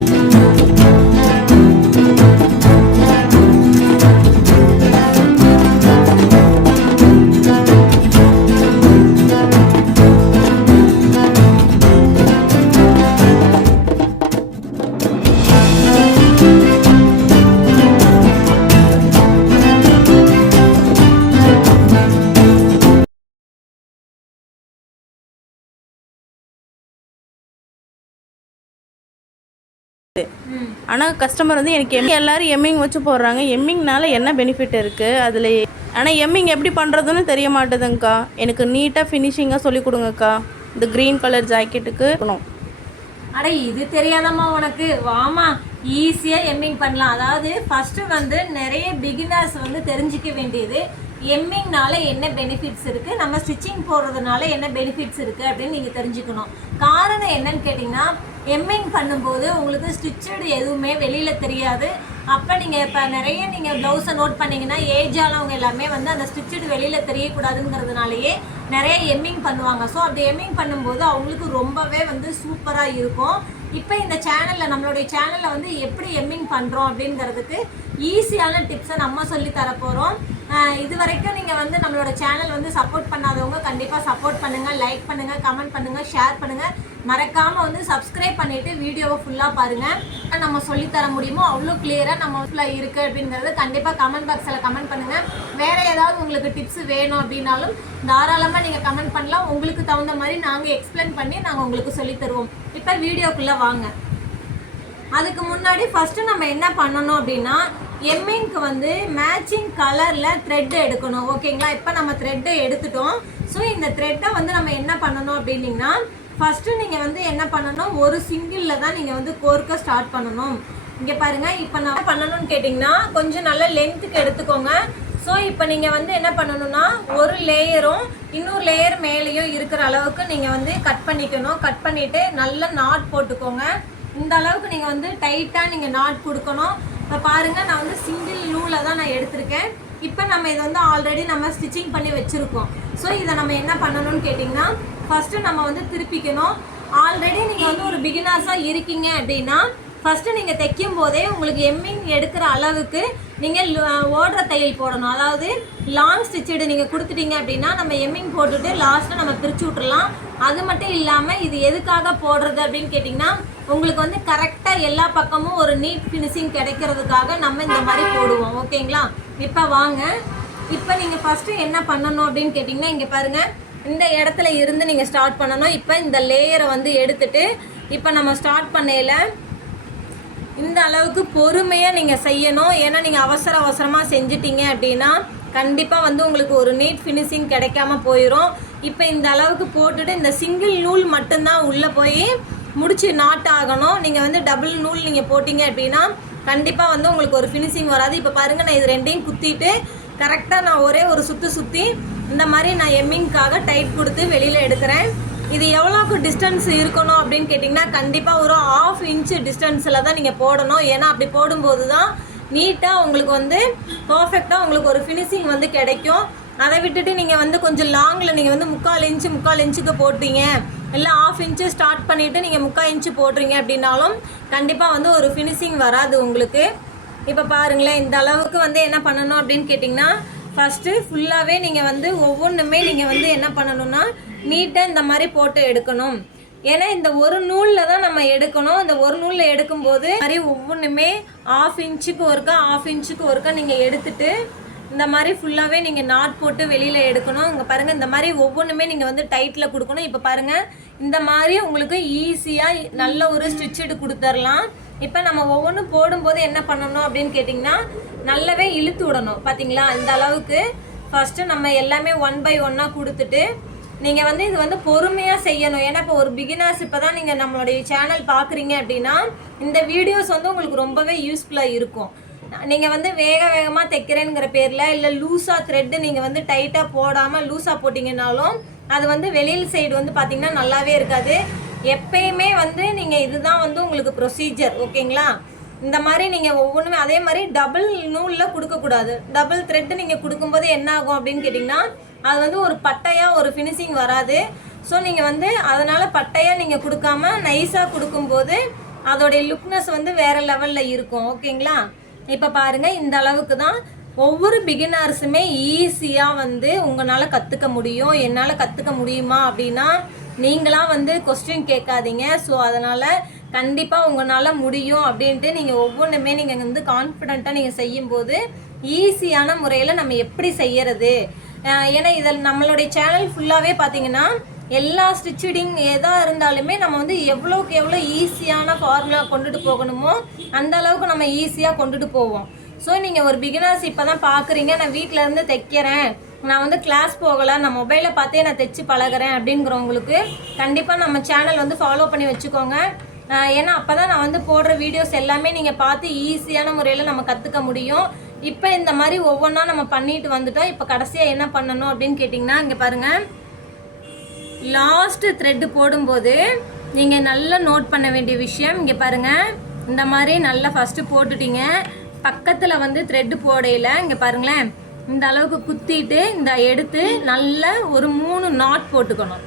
Música ஆனால் கஸ்டமர் வந்து எனக்கு எம் எல்லாரும் எம்மிங் வச்சு போடுறாங்க. எம்மிங்னால என்ன பெனிஃபிட் இருக்குது அதில் ஆனால் எம்மிங் எப்படி பண்ணுறதுன்னு தெரிய மாட்டேதுங்கக்கா. எனக்கு நீட்டாக ஃபினிஷிங்காக சொல்லி கொடுங்கக்கா. இந்த க்ரீன் கலர் ஜாக்கெட்டுக்கு இருக்கணும் அட இது தெரியாதம்மா உனக்கு. வாமா ஈஸியாக எம்மிங் பண்ணலாம். அதாவது ஃபஸ்ட்டு வந்து நிறைய பிகினர்ஸ் வந்து தெரிஞ்சிக்க வேண்டியது. எம்மிங்னால என்ன பெனிஃபிட்ஸ் இருக்குது நம்ம ஸ்டிச்சிங் போடுறதுனால என்ன பெனிஃபிட்ஸ் இருக்குது அப்படின்னு நீங்கள் தெரிஞ்சுக்கணும். காரணம் என்னன்னு கேட்டிங்கன்னா எம்மிங் பண்ணும்போது உங்களுக்கு ஸ்டிச்சடு எதுவுமே வெளியில் தெரியாது. அப்போ நீங்கள் இப்போ நிறைய நீங்கள் ப்ளவுஸை நோட் பண்ணிங்கன்னா ஏஜ் ஆனவங்க எல்லாமே வந்து அந்த ஸ்டிச்சடு வெளியில் தெரியக்கூடாதுங்கிறதுனாலயே நிறைய எம்மிங் பண்ணுவாங்க. ஸோ அப்படி எம்மிங் பண்ணும்போது அவங்களுக்கு ரொம்பவே வந்து சூப்பராக இருக்கும். இப்போ இந்த சேனலில் நம்மளுடைய சேனலில் வந்து எப்படி எம்மிங் பண்ணுறோம் அப்படிங்கிறதுக்கு ஈஸியான டிப்ஸை நம்ம சொல்லி தரப்போகிறோம் இது வரைக்கும் நீங்கள் வந்து நம்மளோட சேனல் வந்து சப்போர்ட் பண்ணாதவங்க கண்டிப்பாக சப்போர்ட் பண்ணுங்கள் லைக் பண்ணுங்கள் கமெண்ட் பண்ணுங்கள் ஷேர் பண்ணுங்கள் மறக்காமல் வந்து சப்ஸ்கிரைப் பண்ணிவிட்டு வீடியோவை ஃபுல்லாக பாருங்கள் நம்ம சொல்லித்தர முடியுமோ அவ்வளோ கிளியராக நம்ம ஃபுல்லாக இருக்குது அப்படிங்கிறது கண்டிப்பாக கமெண்ட் பாக்ஸில் கமெண்ட் பண்ணுங்கள் வேறு ஏதாவது உங்களுக்கு டிப்ஸ் வேணும் அப்படின்னாலும் தாராளமாக நீங்கள் கமெண்ட் பண்ணலாம். உங்களுக்கு தகுந்த மாதிரி நாங்கள் எக்ஸ்பிளைன் பண்ணி நாங்கள் உங்களுக்கு சொல்லித் தருவோம். இப்போ வீடியோக்குள்ளே வாங்க. அதுக்கு முன்னாடி ஃபஸ்ட்டு நம்ம என்ன பண்ணணும் அப்படின்னா எம்மிங்க்கு வந்து மேட்சிங் கலரில் த்ரெட் எடுக்கணும். ஓகேங்களா இப்போ நம்ம த்ரெட்டை எடுத்துட்டோம். ஸோ இந்த த்ரெட்டை வந்து நம்ம என்ன பண்ணணும் அப்படின்னிங்கன்னா ஃபஸ்ட்டு நீங்கள் வந்து என்ன பண்ணணும்? ஒரு சிங்கிளில் தான் நீங்கள் வந்து கோர்க்க ஸ்டார்ட் பண்ணணும். இங்கே பாருங்கள் இப்போ நான் என்ன பண்ணணும்னு கேட்டிங்கன்னா கொஞ்சம் நல்ல லென்த்துக்கு எடுத்துக்கோங்க. ஸோ இப்போ நீங்கள் வந்து என்ன பண்ணணும்னா ஒரு லேயரும் இன்னொரு லேயர் மேலேயும் இருக்கிற அளவுக்கு நீங்கள் வந்து கட் பண்ணிக்கணும். கட் பண்ணிவிட்டு நல்ல நாட் போட்டுக்கோங்க. இந்த அளவுக்கு நீங்கள் வந்து டைட்டாக நீங்கள் நாட் கொடுக்கணும். இப்போ பாருங்கள் நான் வந்து சிங்கிள் லூவில் தான் நான் எடுத்திருக்கேன். இப்போ நம்ம இதை வந்து ஆல்ரெடி நம்ம ஸ்டிச்சிங் பண்ணி வச்சுருக்கோம். ஸோ இதை நம்ம என்ன பண்ணணும்னு கேட்டிங்கன்னா ஃபஸ்ட்டு நம்ம வந்து திருப்பிக்கணும். ஆல்ரெடி நீங்கள் வந்து ஒரு பிகினர்ஸாக இருக்கீங்க அப்படின்னா ஃபஸ்ட்டு நீங்கள் தைக்கும் போதே உங்களுக்கு எம்மிங் எடுக்கிற அளவுக்கு நீங்கள் ஓடுற தையல் போடணும். அதாவது லாங் ஸ்டிச்சடு நீங்கள் கொடுத்துட்டீங்க அப்படின்னா நம்ம எம்மிங் போட்டுட்டு லாஸ்ட்டில் நம்ம பிரித்து விட்டுறலாம். அது மட்டும் இல்லாமல் இது எதுக்காக போடுறது அப்படின்னு கேட்டிங்கன்னா உங்களுக்கு வந்து கரெக்டாக எல்லா பக்கமும் ஒரு நீட் ஃபினிஷிங் கிடைக்கிறதுக்காக நம்ம இந்த மாதிரி போடுவோம். ஓகேங்களா? இப்போ வாங்க. இப்போ நீங்கள் ஃபஸ்ட்டு என்ன பண்ணணும் அப்படின்னு கேட்டிங்கன்னா இங்கே பாருங்கள் இந்த இடத்துல இருந்து நீங்கள் ஸ்டார்ட் பண்ணணும். இப்போ இந்த லேயரை வந்து எடுத்துட்டு இப்போ நம்ம ஸ்டார்ட் பண்ணையில் இந்த அளவுக்கு பொறுமையாக நீங்கள் செய்யணும். ஏன்னா நீங்கள் அவசர அவசரமாக செஞ்சிட்டீங்க அப்படின்னா கண்டிப்பாக வந்து உங்களுக்கு ஒரு நீட் ஃபினிஷிங் கிடைக்காம போயிடும் இப்போ இந்த அளவுக்கு போட்டுட்டு இந்த சிங்கிள் நூல் மட்டும்தான் உள்ளே போய் முடிச்சு நாட் ஆகணும். நீங்கள் வந்து டபுள் நூல் நீங்கள் போட்டிங்க அப்படின்னா கண்டிப்பாக வந்து உங்களுக்கு ஒரு ஃபினிஷிங் வராது. இப்போ பாருங்கள் நான் இது ரெண்டையும் குத்திட்டு கரெக்டாக நான் ஒரே ஒரு சுற்றி சுற்றி இந்த மாதிரி நான் எம்மிங்க்காக டைட் கொடுத்து வெளியில் எடுக்கிறேன். இது எவ்வளோக்கு டிஸ்டன்ஸ் இருக்கணும் அப்படின்னு கேட்டிங்கன்னா கண்டிப்பாக ஒரு ஆஃப் இன்ச்சு டிஸ்டன்ஸில் தான் நீங்கள் போடணும். ஏன்னா அப்படி போடும்போது தான் நீட்டாக உங்களுக்கு வந்து பர்ஃபெக்டாக உங்களுக்கு ஒரு ஃபினிஷிங் வந்து கிடைக்கும். அதை விட்டுட்டு நீங்கள் வந்து கொஞ்சம் லாங்கில் நீங்கள் வந்து முக்கால் இன்ச்சு முக்கால் இன்ச்சுக்கு போட்டீங்க. இல்லை ஆஃப் இன்ச்சு ஸ்டார்ட் பண்ணிவிட்டு நீங்கள் முக்கால் இன்ச்சு போடுறீங்க அப்படின்னாலும் கண்டிப்பாக வந்து ஒரு ஃபினிஷிங் வராது உங்களுக்கு. இப்போ பாருங்களேன் இந்த அளவுக்கு வந்து என்ன பண்ணணும் அப்படின்னு கேட்டிங்கன்னா ஃபஸ்ட்டு ஃபுல்லாகவே நீங்கள் வந்து ஒவ்வொன்றுமே நீங்கள் வந்து என்ன பண்ணணும்னா நீட்டாக இந்த மாதிரி போட்டு எடுக்கணும். ஏன்னா இந்த ஒரு நூலில் தான் நம்ம எடுக்கணும். இந்த ஒரு நூலில் எடுக்கும்போது மாதிரி ஒவ்வொன்றுமே ஆஃப் இன்ச்சுக்கு ஒருக்கா ஆஃப் இன்ச்சுக்கு ஒருக்கா நீங்கள் எடுத்துட்டு இந்த மாதிரி ஃபுல்லாகவே நீங்கள் நாட் போட்டு வெளியில் எடுக்கணும். இங்கே பாருங்கள் இந்த மாதிரி ஒவ்வொன்றுமே நீங்கள் வந்து டைட்டில் கொடுக்கணும். இப்போ பாருங்கள் இந்த மாதிரி உங்களுக்கு ஈஸியாக நல்ல ஒரு ஸ்டிச்சடு கொடுத்துர்லாம். இப்போ நம்ம ஒவ்வொன்றும் போடும்போது என்ன பண்ணணும் அப்படின்னு கேட்டிங்கன்னா நல்லாவே இழுத்து விடணும். பார்த்தீங்களா இந்த அளவுக்கு. ஃபஸ்ட்டு நம்ம எல்லாமே ஒன் பை ஒன்னாக கொடுத்துட்டு நீங்கள் வந்து இது வந்து பொறுமையாக செய்யணும். ஏன்னா இப்போ ஒரு பிகினர்ஸ் இப்போ தான் நீங்கள் நம்மளுடைய சேனல் பார்க்குறீங்க அப்படின்னா இந்த வீடியோஸ் வந்து உங்களுக்கு ரொம்பவே யூஸ்ஃபுல்லாக இருக்கும். நீங்கள் வந்து வேக வேகமாக தைக்கிறேங்கிற பேரில் இல்லை லூஸாக த்ரெட்டு நீங்கள் வந்து டைட்டாக போடாமல் லூஸாக போட்டிங்கனாலும் அது வந்து வெளியில் சைடு வந்து பார்த்திங்கன்னா நல்லாவே இருக்காது. எப்பயுமே வந்து நீங்கள் இதுதான் வந்து உங்களுக்கு ப்ரொசீஜர் ஓகேங்களா? இந்த மாதிரி நீங்கள் ஒவ்வொன்றுமே அதே மாதிரி டபுள் நூலில் கொடுக்கக்கூடாது டபுள் த்ரெட்டு நீங்கள் கொடுக்கும்போது என்ன ஆகும் அப்படின்னு கேட்டிங்கன்னா அது வந்து ஒரு பட்டையாக ஒரு ஃபினிஷிங் வராது. ஸோ நீங்கள் வந்து அதனால் பட்டையாக நீங்கள் கொடுக்காம நைஸாக கொடுக்கும்போது அதோடைய லுக்னஸ் வந்து வேறு லெவலில் இருக்கும் ஓகேங்களா? இப்போ பாருங்கள் இந்த அளவுக்கு தான் ஒவ்வொரு பிகினர்ஸுமே ஈஸியாக வந்து உங்களால் கற்றுக்க முடியும். என்னால் கற்றுக்க முடியுமா அப்படின்னா நீங்களாம் வந்து கொஸ்டின் கேட்காதீங்க. ஸோ அதனால் கண்டிப்பாக உங்களால் முடியும் அப்படின்ட்டு நீங்கள் ஒவ்வொன்றுமே நீங்கள் வந்து கான்ஃபிடெண்ட்டாக நீங்கள் செய்யும்போது ஈஸியான முறையில் நம்ம எப்படி செய்யறது? ஏன்னா இதில் நம்மளுடைய சேனல் ஃபுல்லாகவே பார்த்தீங்கன்னா எல்லா ஸ்டிச்சிடிங் எதாக இருந்தாலுமே நம்ம வந்து எவ்வளோக்கு எவ்வளோ ஈஸியான ஃபார்முலா கொண்டுட்டு போகணுமோ அந்த அளவுக்கு நம்ம ஈஸியாக கொண்டுட்டு போவோம். ஸோ நீங்கள் ஒரு பிகினர்ஸ் இப்போ தான் பார்க்குறீங்க நான் வீட்டில் இருந்து தைக்கிறேன். நான் வந்து கிளாஸ் போகலை. நான் மொபைலில் பார்த்தே நான் தைச்சு பழகுறேன் அப்படிங்கிறவங்களுக்கு கண்டிப்பாக நம்ம சேனல் வந்து ஃபாலோ பண்ணி வச்சுக்கோங்க. ஏன்னா அப்போ தான் நான் வந்து போடுற வீடியோஸ் எல்லாமே நீங்கள் பார்த்து ஈஸியான முறையில் நம்ம கற்றுக்க முடியும். இப்போ இந்த மாதிரி ஒவ்வொன்றா நம்ம பண்ணிட்டு வந்துட்டோம். இப்போ கடைசியாக என்ன பண்ணணும் அப்படின்னு கேட்டிங்கன்னா இங்கே பாருங்கள் லாஸ்ட்டு த்ரெட்டு போடும்போது நீங்கள் நல்லா நோட் பண்ண வேண்டிய விஷயம் இங்கே பாருங்கள் இந்த மாதிரி நல்லா ஃபஸ்ட்டு போட்டுட்டீங்க. பக்கத்தில் வந்து த்ரெட்டு போடையில் இங்கே பாருங்களேன். இந்த அளவுக்கு குத்திட்டு இந்த எடுத்து நல்லா ஒரு மூணு நாட் போட்டுக்கணும்.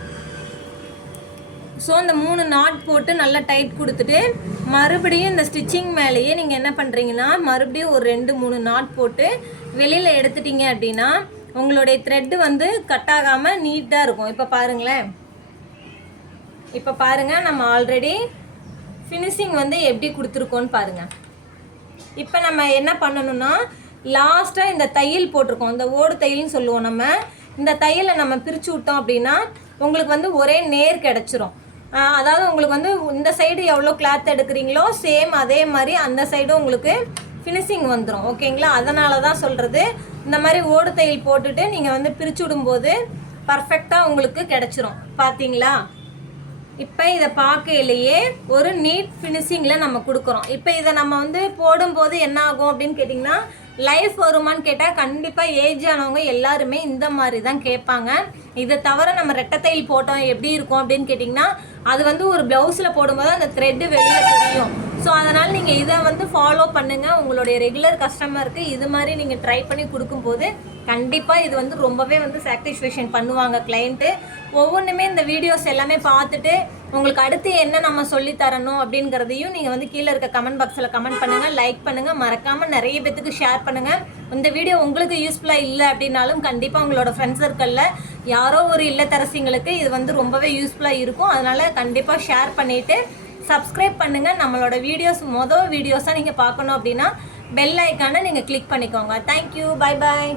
ஸோ இந்த மூணு நாட் போட்டு நல்லா டைட் கொடுத்துட்டு மறுபடியும் இந்த ஸ்டிச்சிங் மேலேயே நீங்கள் என்ன பண்ணுறீங்கன்னா மறுபடியும் ஒரு ரெண்டு மூணு நாட் போட்டு வெளியில் எடுத்துட்டீங்க அப்படின்னா உங்களுடைய த்ரெட்டு வந்து கட் ஆகாமல் நீட்டாக இருக்கும். இப்போ பாருங்களேன். இப்போ பாருங்கள் நம்ம ஆல்ரெடி ஃபினிஷிங் வந்து எப்படி கொடுத்துருக்கோன்னு பாருங்கள் இப்போ நம்ம என்ன பண்ணணும்னா லாஸ்ட்டாக இந்த தையல் போட்டிருக்கோம். இந்த ஓடு தையல்னு சொல்லுவோம் நம்ம. இந்த தையலை நம்ம பிரித்து விட்டோம் அப்படின்னா உங்களுக்கு வந்து ஒரே நேர் கிடச்சிரும். அதாவது உங்களுக்கு வந்து இந்த சைடு எவ்வளோ கிளாத் எடுக்கிறீங்களோ சேம் அதே மாதிரி அந்த சைடும் உங்களுக்கு ஃபினிஷிங் வந்துடும் ஓகேங்களா அதனால தான் சொல்கிறது இந்த மாதிரி ஓடு தையல் போட்டுட்டு நீங்கள் வந்து பிரித்து விடும்போது பர்ஃபெக்டாக உங்களுக்கு கிடச்சிரும். பார்த்தீங்களா இப்போ இதை பார்க்கையிலேயே ஒரு நீட் ஃபினிஷிங்கில் நம்ம கொடுக்குறோம். இப்போ இதை நம்ம வந்து போடும்போது என்ன ஆகும் அப்படின்னு கேட்டிங்கன்னா லைஃப் வருமான்னு கேட்டால் கண்டிப்பாக ஏஜ் ஆனவங்க எல்லாருமே இந்த மாதிரி தான் கேட்பாங்க. இதை தவிர நம்ம ரெட்டத்தையில் போட்டோம் எப்படி இருக்கும் அப்படின்னு கேட்டிங்கன்னா அது வந்து ஒரு ப்ளவுஸில் போடும்போது அந்த த்ரெட்டு வெளியில் தெரியும். ஸோ அதனால் நீங்கள் இதை வந்து ஃபாலோ பண்ணுங்கள் உங்களுடைய ரெகுலர் கஸ்டமருக்கு இது மாதிரி நீங்கள் ட்ரை பண்ணி கொடுக்கும்போது கண்டிப்பாக இது வந்து ரொம்பவே வந்து சாட்டிஸ்ஃபேக்ஷன் பண்ணுவாங்க கிளைண்ட்டு ஒவ்வொன்றுமே இந்த வீடியோஸ் எல்லாமே பார்த்துட்டு உங்களுக்கு அடுத்து என்ன நம்ம சொல்லி தரணும் அப்படிங்கிறதையும் நீங்கள் வந்து கீழே இருக்க கமெண்ட் பாக்ஸில் கமெண்ட் பண்ணுங்கள் லைக் பண்ணுங்கள் மறக்காமல் நிறைய பேத்துக்கு ஷேர் பண்ணுங்கள் இந்த வீடியோ உங்களுக்கு யூஸ்ஃபுல்லாக இல்லை அப்படின்னாலும் கண்டிப்பாக உங்களோட ஃப்ரெண்ட்ஸ் சர்க்கிளில் யாரோ ஒரு இல்லத்தரசிங்களுக்கு இது வந்து ரொம்பவே யூஸ்ஃபுல்லாக இருக்கும். அதனால் கண்டிப்பாக ஷேர் பண்ணிவிட்டு சப்ஸ்கிரைப் பண்ணுங்கள் நம்மளோட வீடியோஸ் மொதல் வீடியோஸாக நீங்கள் பார்க்கணும் அப்படின்னா பெல் ஐக்கானை நீங்கள் கிளிக் பண்ணிக்கோங்க. Thank you bye bye